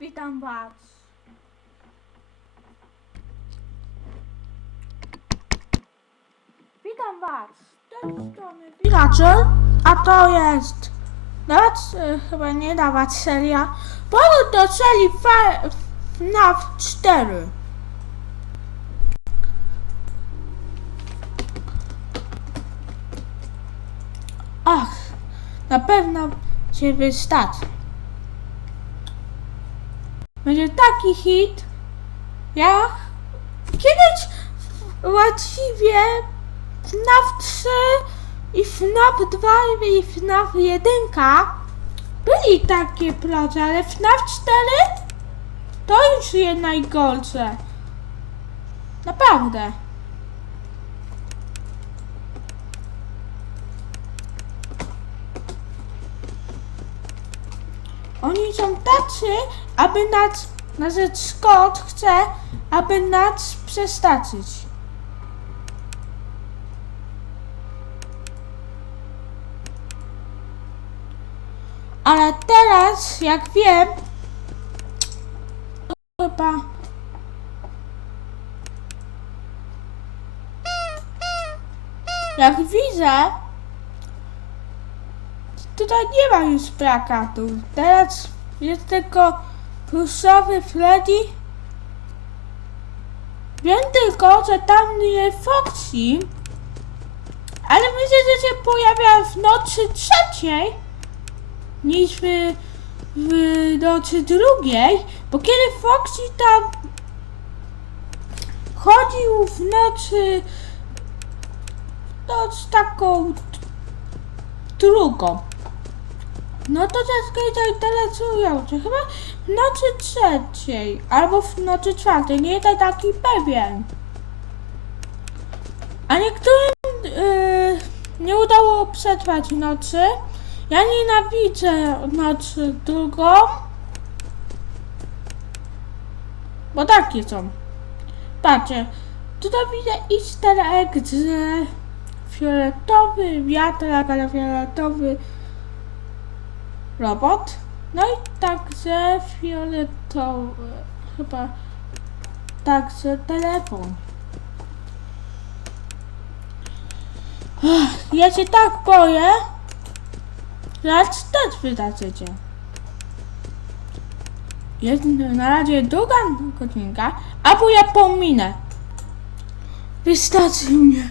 Witam was. Witam was. Z tej strony Pikachu, a to jest nawet e, chyba nie dawać seria. Powrót do Fa- FNAF 4. Ach, na pewno się wystać. Będzie taki hit, jak kiedyś właściwie FNAF 3 i FNAF 2 i FNAF 1 byli takie ploty, ale FNAF 4 to już jest najgorsze. Naprawdę. Oni są tacy, aby nas, na rzecz Scott chce, aby nas przestaczyć. Ale teraz, jak wiem, chyba jak widzę, tutaj nie ma już plakatów. Teraz jest tylko pluszowy Freddy. Wiem tylko, że tam jest Foxy. Ale myślę, że się pojawia w nocy trzeciej niż w, w nocy drugiej, bo kiedy Foxy tam chodził w nocy noc taką drugą. No to jest interesujące. Chyba w nocy trzeciej albo w nocy czwartej. Nie jestem taki pewien. A niektórym yy, nie udało przetrwać nocy. Ja nienawidzę nocy drugą. Bo takie są. Patrzcie. Tutaj widzę easter egg, że fioletowy wiatrak, ale fioletowy robot. No i także fioletowy, chyba także telefon. Ja się tak boję, aż też wydaczycie. Jest na razie druga godzinka, albo ja pominę. Wystarczy mnie.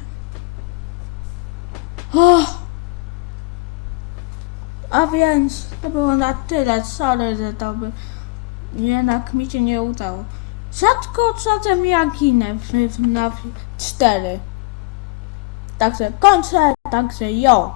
Oh. A więc to było na tyle. Sorry, że to by jednak mi się nie udało. Rzadko czasem ja ginę w FNAF 4. Także kończę, także jo.